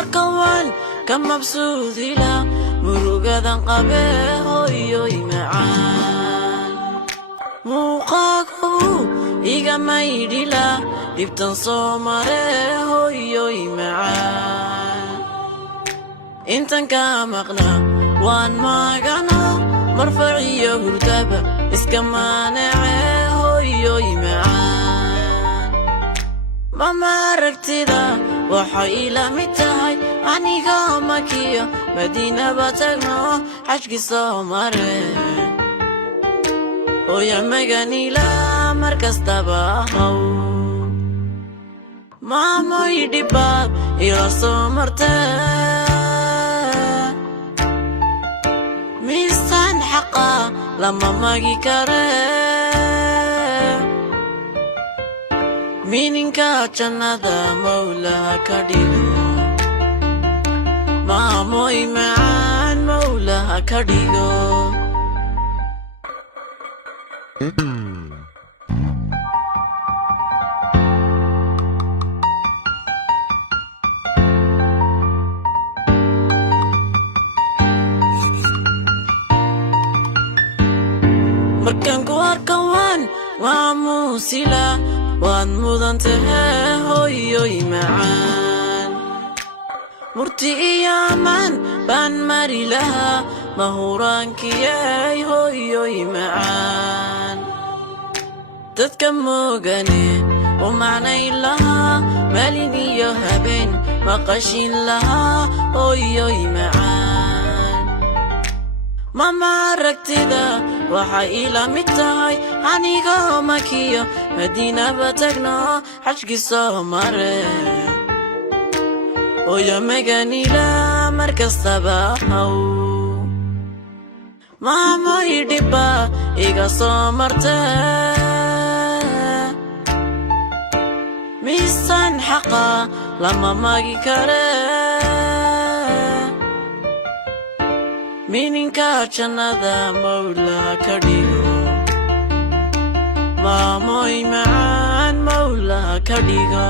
arkawan ka mabsuudi la murugadan qabee hooyoy macaan muuqaagu iga maydhila dhibtan soo maree hooyoy macaan intan ka maqla waan maagana marfaciyo hurdaba iska maanacee hooyoy macaan mama aragtida waxay ila mid tahay aniga makiyo madiinaba tagno xajki soo maree hooya maganila markastaba haw maamoy dhibaad ila soo martee miisaan xaqa lama magi karee mininka jannada mawlaha ka dhigo maamoy macaan mawlaha ka dhigo markaan ku arkawan waa muusila waad mudan tahay hooyoy macaan murti iyo amaan baan mari lahaa mahuraankiyay hooyoy macaan dadka moogane u macnayn lahaa maalin iyo habeen maqashin lahaa hooyoy macaan mama aragtida waxay ila mid tahay aniga makiyo madiinaba tagno xajki soo maree hooya maganila markastaba haw maamoy dhiba iga soo martee miisaan xaqa lama magi karee mininka jannada mawlaha ka dhigo maamoy macaan mawlaha ka dhigo